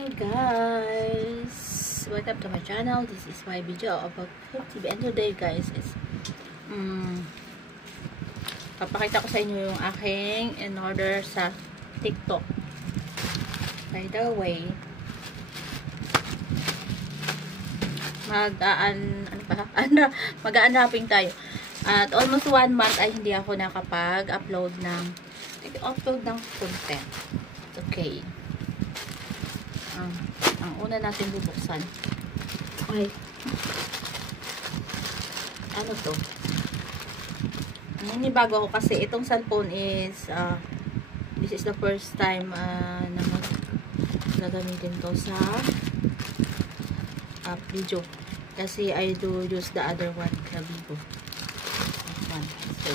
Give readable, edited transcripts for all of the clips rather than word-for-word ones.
Hi guys! Welcome to my channel. This is my video about food TV. And today guys is papakita ko sa inyo yung aking in-order sa TikTok. By the way, mag-unwrapping tayo. At almost 1 month ay hindi ako nakapag-upload ng content. Okay. Ang una natin bubuksan. Okay. Ano to? Nanibago ako kasi itong cellphone is this is the first time na gagamitin to sa video. Kasi I do use the other one, the Vivo. One. So,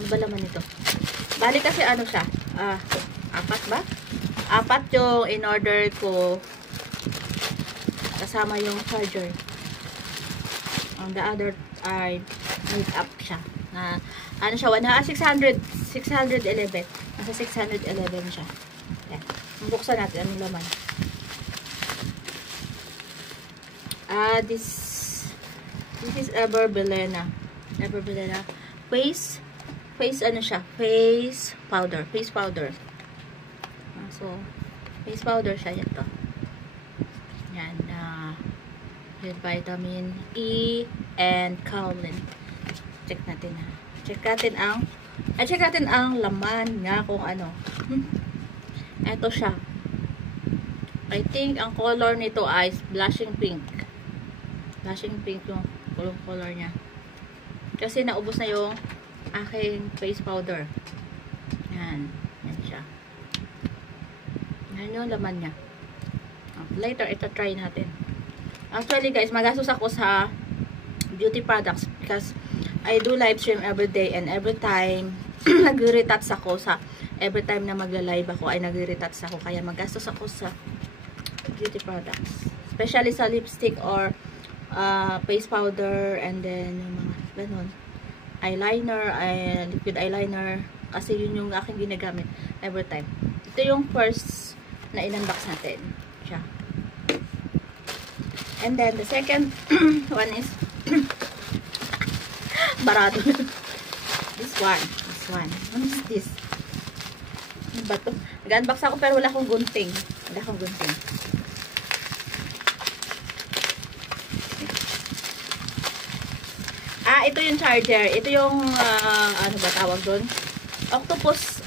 ano ba laman ito? Bali kasi ano siya? Apat ba? Apat yung in-order ko kasama yung charger. On the other ay made up siya. Na ano siya? 611. Nasa 611 siya. Yan. Buksan natin anong laman. This is Everbelena. Everbelena face ano siya? Face powder. So, face powder siya ito. Yan, with vitamin E and kaolin. Check natin ha. Check natin ang laman nga kung ano. Ito siya. I think ang color nito ay blushing pink. Blushing pink yung color niya. Kasi naubos na yung aking face powder. Yan. Yan siya. Yan yung laman niya. Later, ito try natin. Actually guys, magastos ako sa beauty products because I do live stream every day and every time nagre-retouch ako sa every time na magla-live ako ay nagre-retouch ako. Kaya magastos ako sa beauty products. Especially sa lipstick or face powder and then yung mga ganun. Eyeliner, liquid eyeliner. Kasi yun yung aking ginagamit every time. Ito yung first na in-unbox natin. Siya. And then, the second one is barato. This one. What is this? Ano ba ito? Nag-unbox ako pero wala akong gunting. Ito yung charger. Ito yung, ano ba tawag doon? Octopus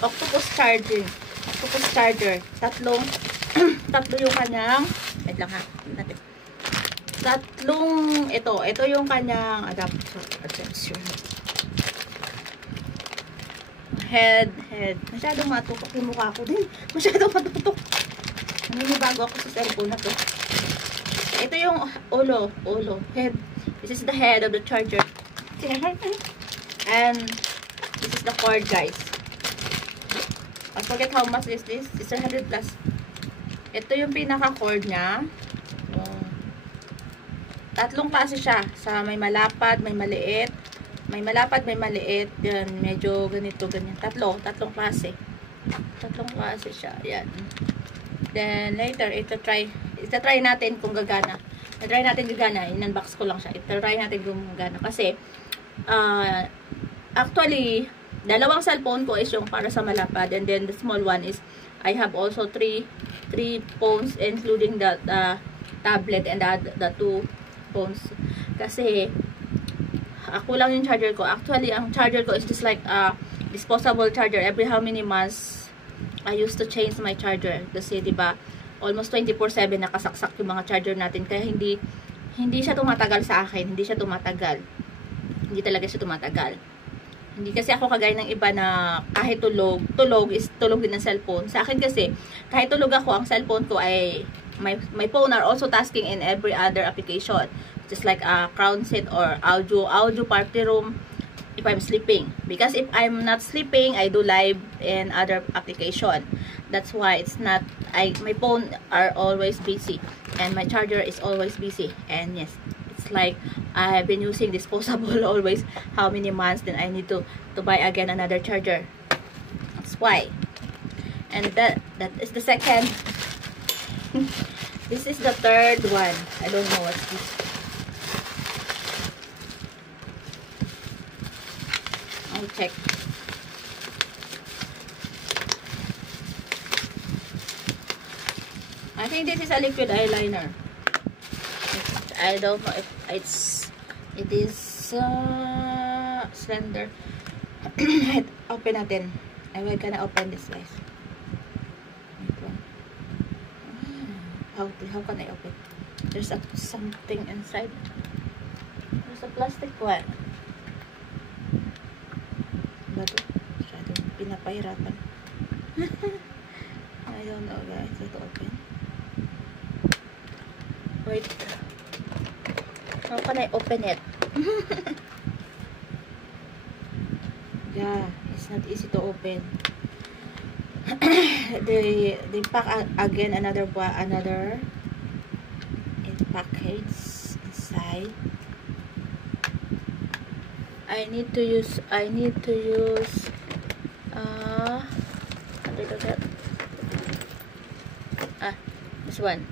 charger. Octopus charger. Tatlo yung kanyang, wait lang ha. Ito yung kanyang adapter. Head. Masyadong matutok yung mukha ko din. Masyadong matutok. Naninibago ako sa cellphone na to. Ito yung ulo. Head. This is the head of the charger. And this is the cord, guys. I forget how much is this. It's 100 plus. Ito yung pinaka-cord niya. Tatlong klase siya. Sa may malapad, may maliit. May malapad, may maliit. Yan, medyo ganito, ganyan. Tatlong klase. Tatlong klase siya. Yan. Then, later, ito try natin kung gagana. I-try natin gagana. In-unbox ko lang siya. I-try natin kung gagana. Kasi, actually, dalawang cellphone ko is yung para sa malapad. And then, the small one is, I have also three phones, including the tablet and the 2 phones. Kasi, ako lang yung charger ko. Actually, ang charger ko is just like a disposable charger. Every how many months, I used to change my charger. Kasi, diba, almost 24/7 nakasaksak yung mga charger natin. Kaya, hindi siya tumatagal sa akin. Hindi talaga siya tumatagal. Hindi kasi ako kagaya ng iba na kahit tulog din ng cellphone. Sa akin kasi, kahit tulog ako, ang cellphone ko ay, my phone are also tasking in every other application. Just like a crown set or audio party room if I'm sleeping. Because if I'm not sleeping, I do live in other application. That's why it's not, my phone are always busy. And my charger is always busy. And yes, it's like, I've been using disposable always. How many months, then I need to buy again another charger. That's why. And that is the second This is the third one. I don't know what's this. I'll check. I think this is a liquid eyeliner. I don't know if it is slender. Open natin. I'm gonna open this, guys. How can I open? There's something inside. There's a plastic one. Bato. Masyadong pinapahirapan. I don't know, guys. How to open. Wait. How can I open it? Yeah, it's not easy to open. they pack again another package inside. I need to use this one.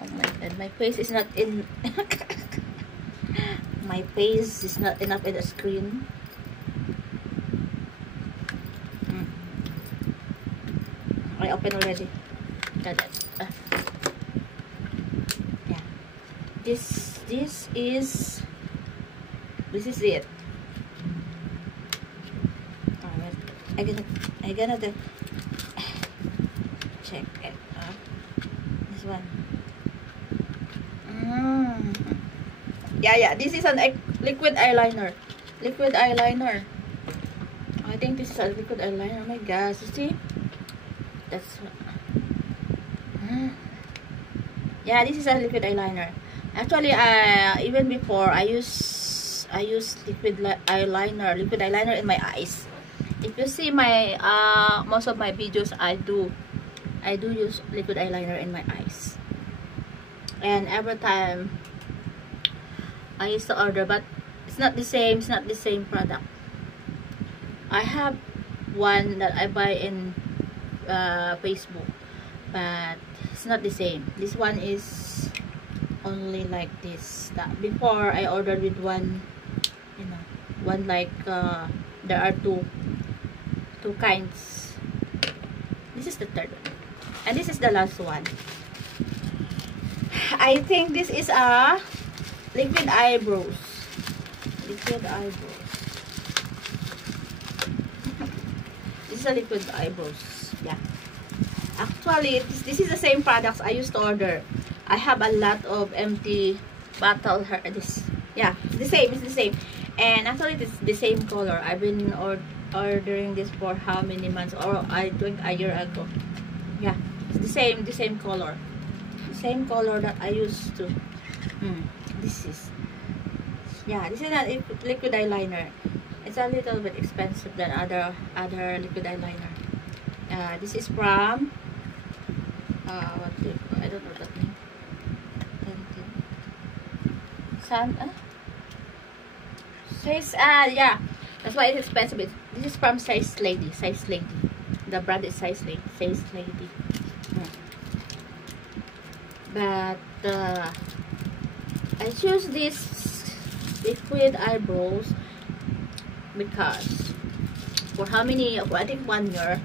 Oh my god, my face is not in my face is not enough in the screen. I open already. Got it. Yeah. This is it. Alright. I gonna check it. This one. Yeah. This is an liquid eyeliner. Liquid eyeliner. I think this is a liquid eyeliner. Oh my gosh, you see? That's yeah, this is a liquid eyeliner. Actually, even before I use liquid eyeliner in my eyes. If you see my most of my videos, I do use liquid eyeliner in my eyes. And every time I used to order, but it's not the same. It's not the same product. I have one that I buy in Facebook, but it's not the same. This one is only like this. Before I ordered with one, one like there are two kinds. This is the third one, and this is the last one. I think this is a liquid eyebrows. Liquid eyebrows. This is a liquid eyebrows. Yeah. Actually, this is the same products I used to order. I have a lot of empty bottle here. Yeah, it's the same. It's the same. And actually, it's the same color. I've been ordering this for how many months? Or I think a year ago. Yeah, it's the same color. The same color that I used to. This is. Yeah, this is a liquid eyeliner. It's a little bit expensive than other liquid eyeliner. This is from I don't know that name. Yeah, that's why it's expensive. This is from Size Lady. The brand is Size Lady. But I choose this liquid eyebrows because for how many? I think 1 year.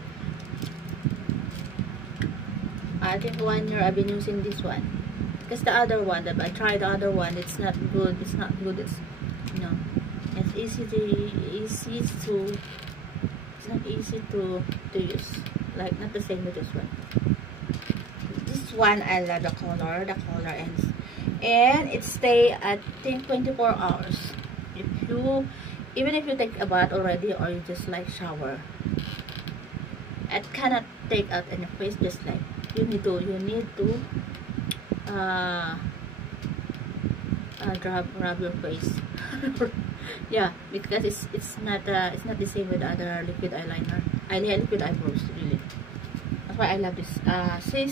I've been using this one. Because the other one that I tried, the other one, it's not good. It's not good. It's it's not easy to use. Like not the same with this one. This one I love the color and it stay I think 24 hours. Even if you take a bath already or you just like shower, it cannot take out any face. Just like you need to rub your face. Yeah, because it's not the same with other liquid eyeliner. Liquid eyebrows, really. That's why I love this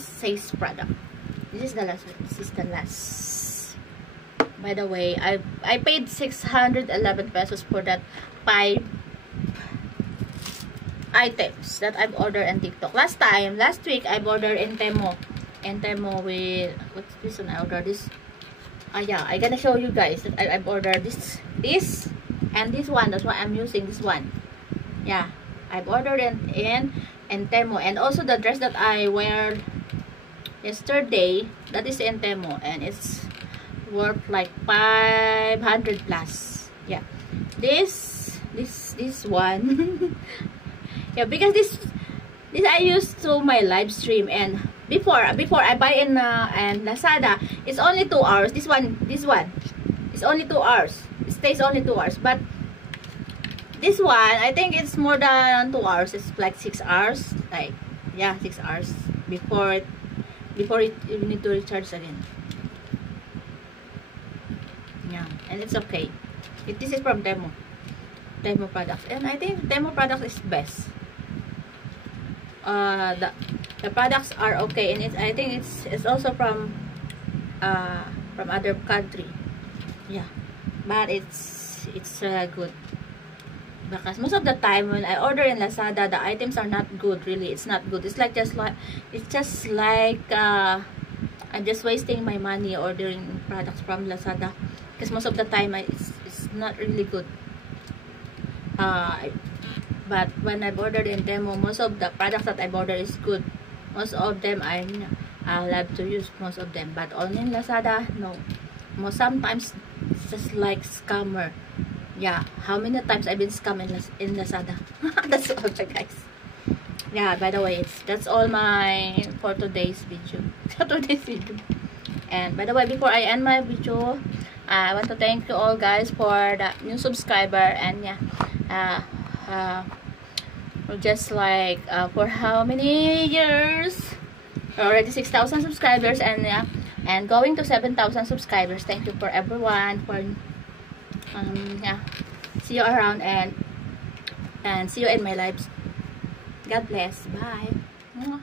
Size product. This is the last one. This is the last. By the way, I paid 611 pesos for that 5 items that I've ordered in TikTok. Last week I've ordered in Temo. and Temu with, what's this one? I ordered this. Yeah, I'm gonna show you guys that I've ordered this and this one. That's why I'm using this one. Yeah, I've ordered it in Temu, and also the dress that I wear yesterday, that is in Temu, and it's worth like 500 plus. Yeah, this one. Yeah, because this I used to my live stream, and before I buy in and Lazada, it's only 2 hours. This one it's only 2 hours. It stays only 2 hours, but this one I think it's more than 2 hours. It's like 6 hours, like, yeah, 6 hours before you need to recharge again. Yeah, and it's okay. This is from Temu products, and I think Temu products is best. The products are okay, and I think it's also from other country. Yeah, but it's good, because most of the time when I order in Lazada, the items are not good. Really, it's not good. It's just like I'm just wasting my money ordering products from Lazada, because most of the time it's not really good. But when I've ordered in Temu, most of the products that I've ordered is good. Most of them I love to use, most of them. But only in Lazada, no. Sometimes it's just like scammer. Yeah, how many times I've been scammed in Lazada? That's all, guys. Yeah, by the way, that's all for today's video. And by the way, before I end my video, I want to thank you all, guys, for the new subscriber. And yeah, just like for how many years? Already 6,000 subscribers, and yeah, and going to 7,000 subscribers. Thank you for everyone for yeah. See you around, and see you in my lives. God bless. Bye.